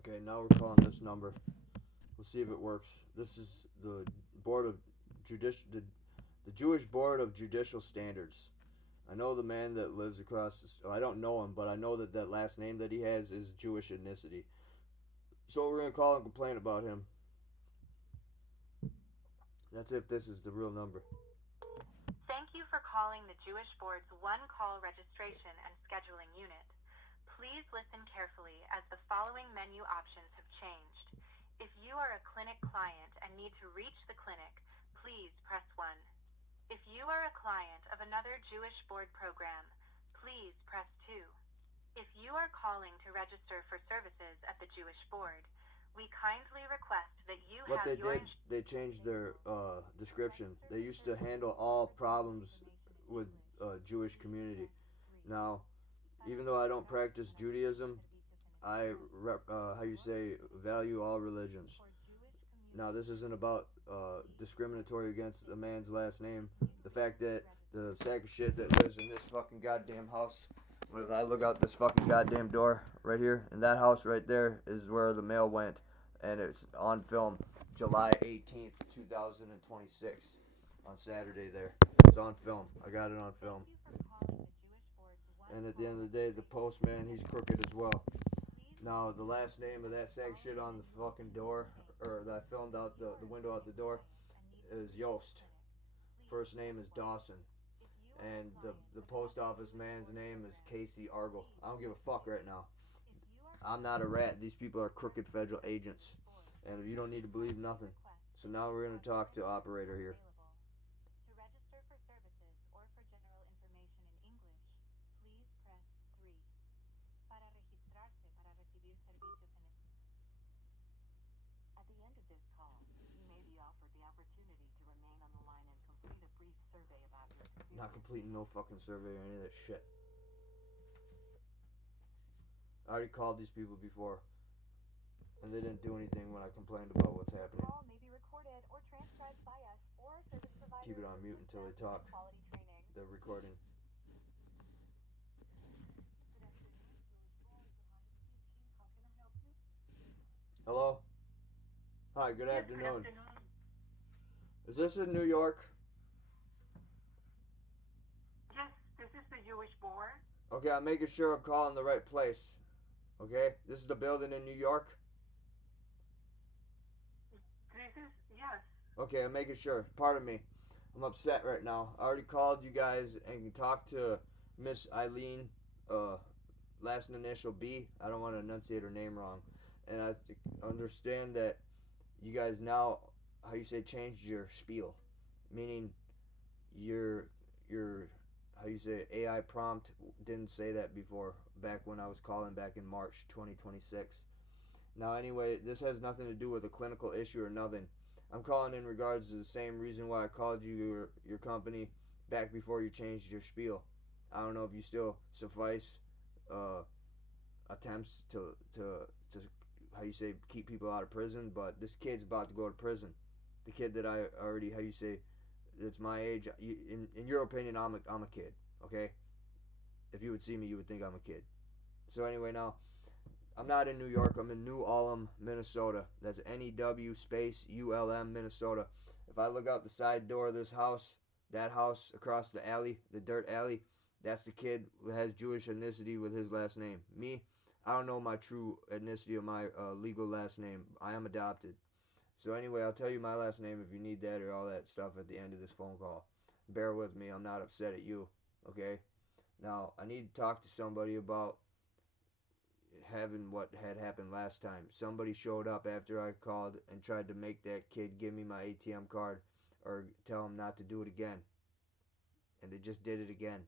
Okay, now we're calling this number. We'll see if it works. This is the board of the Jewish Board of Judicial Standards. I know the man that lives across. I don't know him, but I know that that last name that he has is Jewish ethnicity. So we're gonna call and complain about him. That's if this is the real number. Thank you for calling the Jewish Board's One Call Registration and Scheduling Unit. Please listen carefully as the following menu options have changed. If you are a clinic client and need to reach the clinic, please press 1. If you are a client of another Jewish Board program, please press 2. If you are calling to register for services at the Jewish Board, we kindly request that you What have they your did, they changed their description. They used to handle all problems with Jewish community. Now, even though I don't practice Judaism, how you say, value all religions. Now, this isn't about discriminatory against a man's last name. The fact that the sack of shit that lives in this fucking goddamn house, when I look out this fucking goddamn door right here, and that house right there is where the mail went, and it's on film, July 18th, 2026, on Saturday there. It's on film. I got it on film. And at the end of the day, the postman, he's crooked as well. Now, the last name of that sack shit on the fucking door, or that I filmed out the window out the door, is Yost. First name is Dawson. And the post office man's name is Casey Argle. I don't give a fuck right now. I'm not a rat. These people are crooked federal agents. And you don't need to believe nothing. So now we're going to talk to operator here. To register for services or for general information in English, please press 3. Para registrarse para recibir servicios en At the end of this call, you may be offered the opportunity to remain on the line and complete a brief survey about your experience. Not completing no fucking survey or any of that shit. I already called these people before, and they didn't do anything when I complained about what's happening. Call may be recorded or transcribed by us or our service provider. Keep it on mute until they talk. They're recording. Hello? Hi, good afternoon. Is this in New York? Yes, this is the Jewish Board. Okay, I'm making sure I'm calling the right place. Okay? This is the building in New York? Yes. Okay, I'm making sure. Pardon me. I'm upset right now. I already called you guys and talked to Miss Eileen, last initial B. I don't want to enunciate her name wrong. And I understand that you guys now, how you say, changed your spiel. Meaning your how you say, AI prompt didn't say that before, back when I was calling back in March 2026. Now anyway, this has nothing to do with a clinical issue or nothing. I'm calling in regards to the same reason why I called you your company back before you changed your spiel. I don't know if you still suffice attempts to how you say, keep people out of prison, but this kid's about to go to prison. The kid that I already, how you say, that's my age. In your opinion, I'm a kid. Okay. If you would see me, you would think I'm a kid. So anyway, now I'm not in New York. I'm in New Ulm, Minnesota. That's NEW space ULM, Minnesota. If I look out the side door of this house, that house across the alley, the dirt alley, that's the kid who has Jewish ethnicity with his last name. Me, I don't know my true ethnicity or my legal last name. I am adopted. So anyway, I'll tell you my last name if you need that or all that stuff at the end of this phone call. Bear with me. I'm not upset at you. Okay? Now, I need to talk to somebody about having what had happened last time. Somebody showed up after I called and tried to make that kid give me my ATM card or tell him not to do it again. And they just did it again.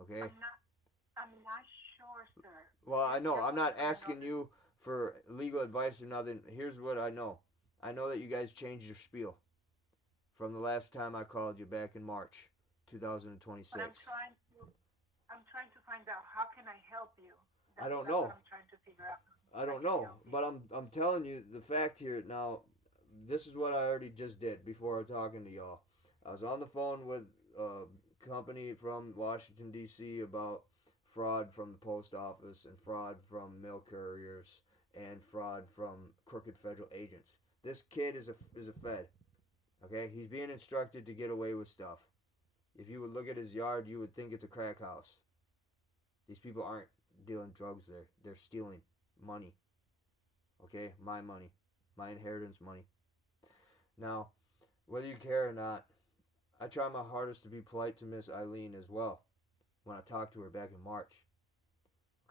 Okay? I'm not sure, sir. Well, I know. I'm not asking you for legal advice or nothing. Here's what I know. I know that you guys changed your spiel from the last time I called you back in March 2026. But I'm trying to find out how can I help you. I don't know. That's what I'm trying to figure out. I don't know, but I'm telling you the fact here now. This is what I already just did before talking to y'all. I was on the phone with a company from Washington D.C. about fraud from the post office and fraud from mail couriers and fraud from crooked federal agents. This kid is a Fed. Okay, he's being instructed to get away with stuff. If you would look at his yard, you would think it's a crack house. These people aren't dealing drugs there. They're stealing money. Okay, my money, my inheritance money. Now, whether you care or not, I try my hardest to be polite to Miss Eileen as well when I talked to her back in March.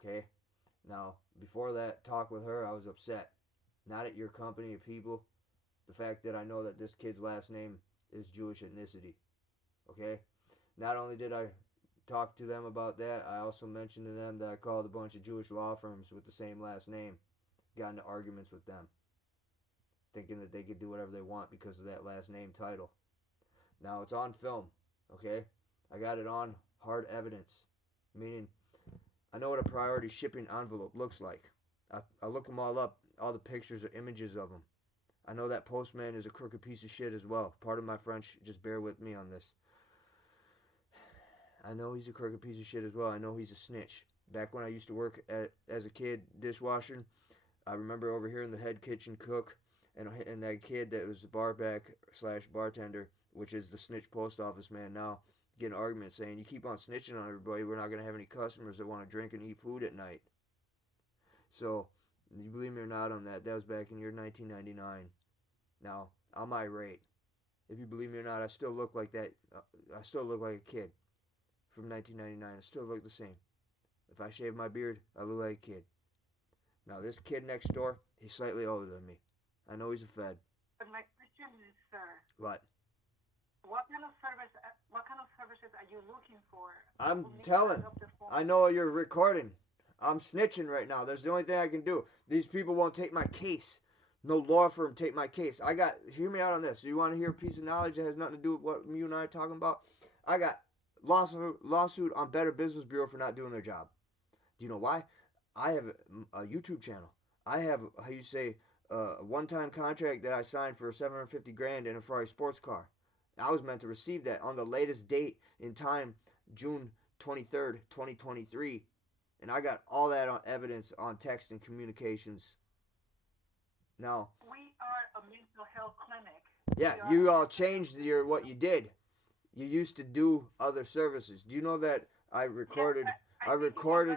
Okay? Now, before that talk with her, I was upset. Not at your company of people. The fact that I know that this kid's last name is Jewish ethnicity. Okay? Not only did I talk to them about that, I also mentioned to them that I called a bunch of Jewish law firms with the same last name. Got into arguments with them. Thinking that they could do whatever they want because of that last name title. Now, it's on film. Okay? I got it on hard evidence. Meaning, I know what a priority shipping envelope looks like. I look them all up. All the pictures or images of them. I know that postman is a crooked piece of shit as well. Pardon my French. Just bear with me on this. I know he's a crooked piece of shit as well. I know he's a snitch. Back when I used to work as a kid dishwashing, I remember overhearing the head kitchen cook and that kid that was the barback / bartender, which is the snitch post office man now, getting arguments saying, you keep on snitching on everybody, we're not going to have any customers that want to drink and eat food at night. So, you believe me or not on that, that was back in year 1999. Now, I'm irate. If you believe me or not, I still look like that. I still look like a kid from 1999. I still look the same. If I shave my beard, I look like a kid. Now, this kid next door, he's slightly older than me. I know he's a Fed. But my question is, sir. What? What kind of services are you looking for? I'm telling. I know you're recording. I'm snitching right now. That's the only thing I can do. These people won't take my case. No law firm take my case. Hear me out on this. You want to hear a piece of knowledge that has nothing to do with what you and I are talking about? I got lawsuit on Better Business Bureau for not doing their job. Do you know why? I have a YouTube channel. I have, a one-time contract that I signed for $750,000 in a Ferrari sports car. I was meant to receive that on the latest date in time, June 23rd, 2023. And I got all that on evidence on text and communications. Now, we are a mental health clinic. Yeah, you all changed what you did. You used to do other services. Do you know that I recorded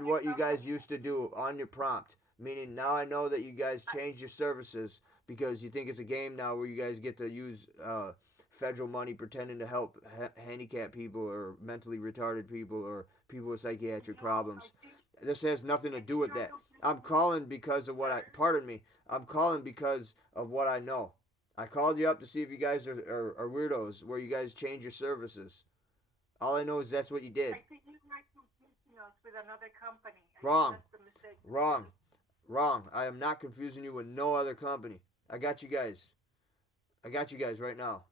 what you guys used to do on your prompt? Meaning now I know that you guys changed your services because you think it's a game now where you guys get to use federal money pretending to help handicapped people or mentally retarded people or people with psychiatric problems. This has nothing to do with that. I'm calling because of I'm calling because of what I know. I called you up to see if you guys are weirdos where you guys change your services. All I know is that's what you did. I think you might confuse us with another company. Wrong. That's the mistake. Wrong. I am not confusing you with no other company. I got you guys right now.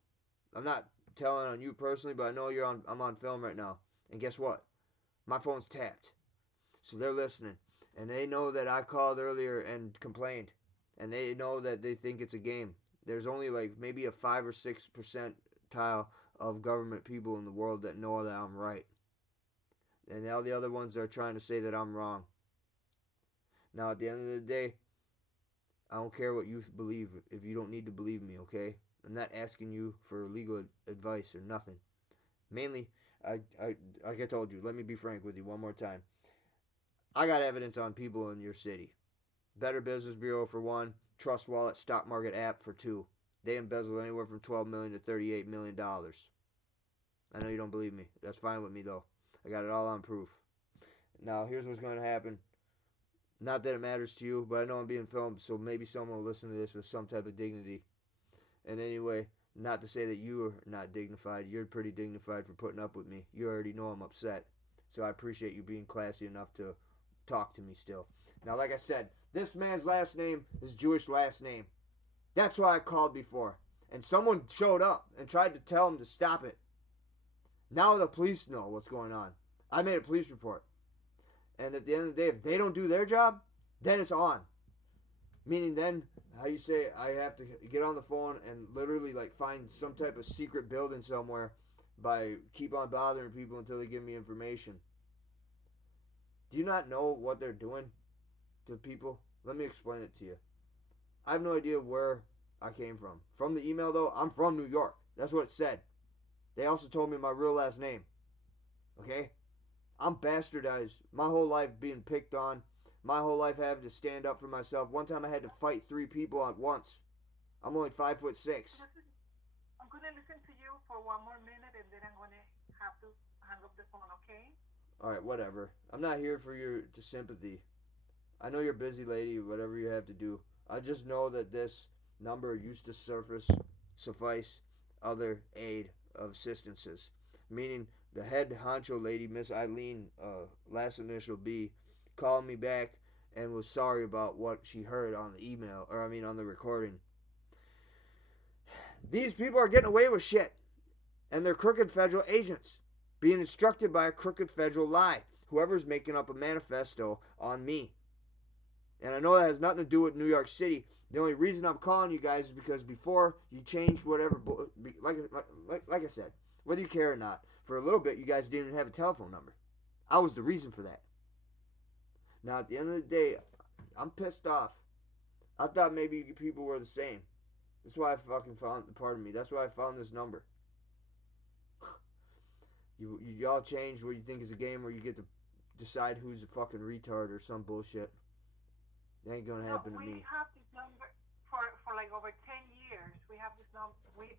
I'm not telling on you personally, but I know I'm on film right now. And guess what? My phone's tapped. So they're listening. And they know that I called earlier and complained. And they know that they think it's a game. There's only like maybe a 5 or 6% tile of government people in the world that know that I'm right. And all the other ones are trying to say that I'm wrong. Now, at the end of the day, I don't care what you believe if you don't need to believe me, okay? I'm not asking you for legal advice or nothing. Mainly, like I told you, let me be frank with you one more time. I got evidence on people in your city. Better Business Bureau for one, Trust Wallet stock market app for two. They embezzled anywhere from $12 million to $38 million. I know you don't believe me. That's fine with me, though. I got it all on proof. Now, here's what's going to happen. Not that it matters to you, but I know I'm being filmed, so maybe someone will listen to this with some type of dignity. And anyway, not to say that you are not dignified. You're pretty dignified for putting up with me. You already know I'm upset. So I appreciate you being classy enough to talk to me still. Now, like I said, this man's last name is Jewish last name. That's why I called before. And someone showed up and tried to tell him to stop it. Now the police know what's going on. I made a police report. And at the end of the day, if they don't do their job, then it's on. Meaning then, I have to get on the phone and literally like find some type of secret building somewhere by keep on bothering people until they give me information. Do you not know what they're doing to people? let me explain it to you. I have no idea where I came from. From the email, though, I'm from New York. That's what it said. They also told me my real last name. Okay? I'm bastardized. My whole life being picked on. My whole life having to stand up for myself. One time I had to fight 3 people at once. I'm only 5'6". I'm going to listen to you for one more minute and then I'm going to have to hang up the phone, okay? Alright, whatever. I'm not here for your sympathy. I know you're a busy lady, whatever you have to do. I just know that this number used to suffice other aid of assistances. Meaning the head honcho lady, Miss Eileen, last initial B, called me back and was sorry about what she heard on the email, on the recording. These people are getting away with shit. And they're crooked federal agents, being instructed by a crooked federal lie. Whoever's making up a manifesto on me. And I know that has nothing to do with New York City. The only reason I'm calling you guys is because before you changed whatever, like I said, whether you care or not, for a little bit you guys didn't even have a telephone number. I was the reason for that. Now at the end of the day, I'm pissed off. I thought maybe people were the same. That's why I fucking found, pardon me, that's why I found this number. Y'all changed what you think is a game where you get to decide who's a fucking retard or some bullshit. It ain't gonna happen to me. We have this number for like over 10 years. We have this number. We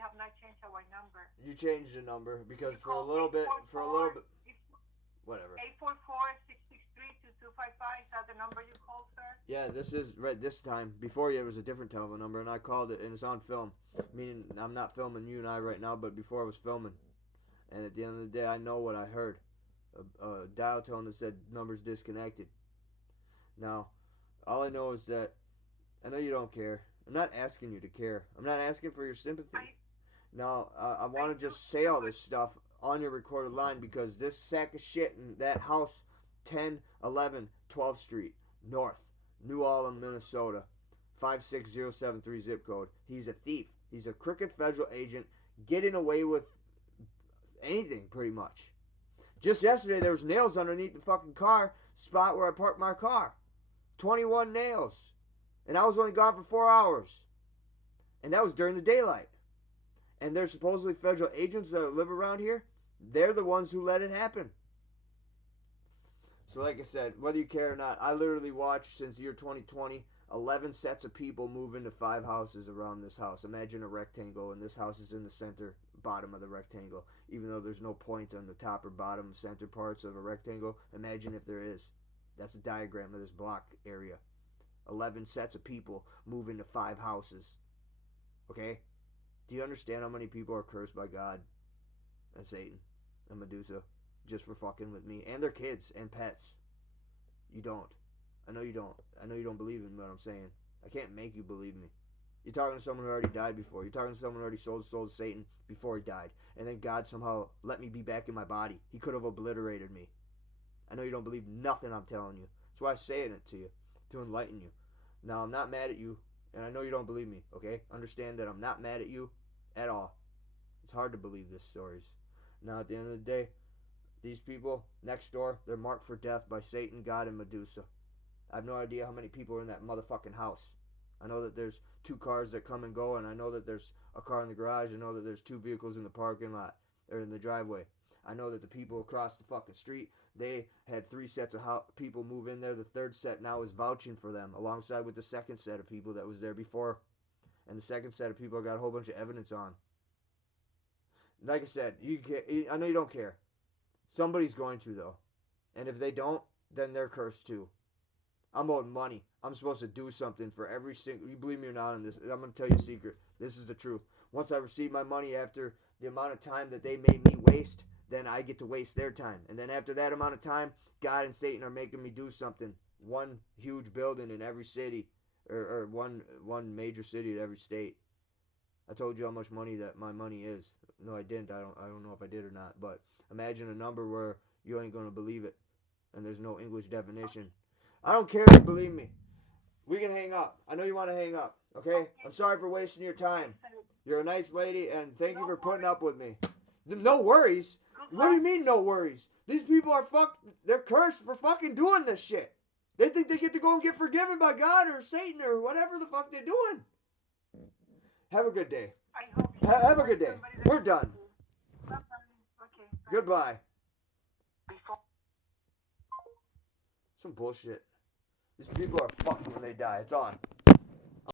have not changed our number. You changed the number because You for a call little bit, whatever. 844-663-2255. Is that the number you called, sir? Yeah, this is right this time. Before it was a different telephone number, and I called it, and it's on film. Meaning I'm not filming you and I right now, but before I was filming. And at the end of the day, I know what I heard. A dial tone that said numbers disconnected. Now, all I know is that I know you don't care. I'm not asking you to care. I'm not asking for your sympathy. Now, I want to just say all this stuff on your recorded line because this sack of shit in that house, 1011 12th Street, North, New Ulm, Minnesota, 56073 zip code. He's a thief. He's a crooked federal agent getting away with anything, pretty much. Just yesterday, there was nails underneath the fucking car spot where I parked my car. 21 nails. And I was only gone for 4 hours. And that was during the daylight. And there's supposedly federal agents that live around here. They're the ones who let it happen. So like I said, whether you care or not, I literally watched since the year 2020, 11 sets of people move into 5 houses around this house. Imagine a rectangle, and this house is in the center bottom of the rectangle. Even though there's no point on the top or bottom center parts of a rectangle, imagine if there is. That's a diagram of this block area. 11 sets of people move into 5 houses. Okay? Do you understand how many people are cursed by God and Satan and Medusa just for fucking with me and their kids and pets? You don't. I know you don't. I know you don't believe in what I'm saying. I can't make you believe me. You're talking to someone who already died before. You're talking to someone who already sold his soul to Satan before he died. And then God somehow let me be back in my body. He could have obliterated me. I know you don't believe nothing I'm telling you. That's why I'm saying it to you. To enlighten you. Now, I'm not mad at you. And I know you don't believe me. Okay? Understand that I'm not mad at you at all. It's hard to believe these stories. Now, at the end of the day, these people next door, they're marked for death by Satan, God, and Medusa. I have no idea how many people are in that motherfucking house. I know that there's 2 cars that come and go, and I know that there's a car in the garage. I know that there's 2 vehicles in the parking lot, or in the driveway. I know that the people across the fucking street, they had 3 sets of people move in there. The 3rd set now is vouching for them, alongside with the 2nd set of people that was there before. And the 2nd set of people I got a whole bunch of evidence on. Like I said, I know you don't care. Somebody's going to, though. And if they don't, then they're cursed too. I'm owed money. I'm supposed to do something for every single... You believe me or not on this, I'm going to tell you a secret. This is the truth. Once I receive my money after the amount of time that they made me waste, then I get to waste their time. And then after that amount of time, God and Satan are making me do something. One huge building in every city. Or one major city in every state. I told you how much money that my money is. No, I didn't. I don't know if I did or not. But imagine a number where you ain't going to believe it. And there's no English definition. I don't care if you believe me. We can hang up. I know you want to hang up. Okay? I'm sorry for wasting your time. You're a nice lady, and thank you for putting up with me. No worries? What do you mean no worries? These people are they're cursed for fucking doing this shit. They think they get to go and get forgiven by God or Satan or whatever the fuck they're doing. Have a good day. I hope you Have a good day. somebody that We're done. Bye-bye. Okay. Bye. Goodbye. Before Some bullshit. These people are fucked when they die. It's on.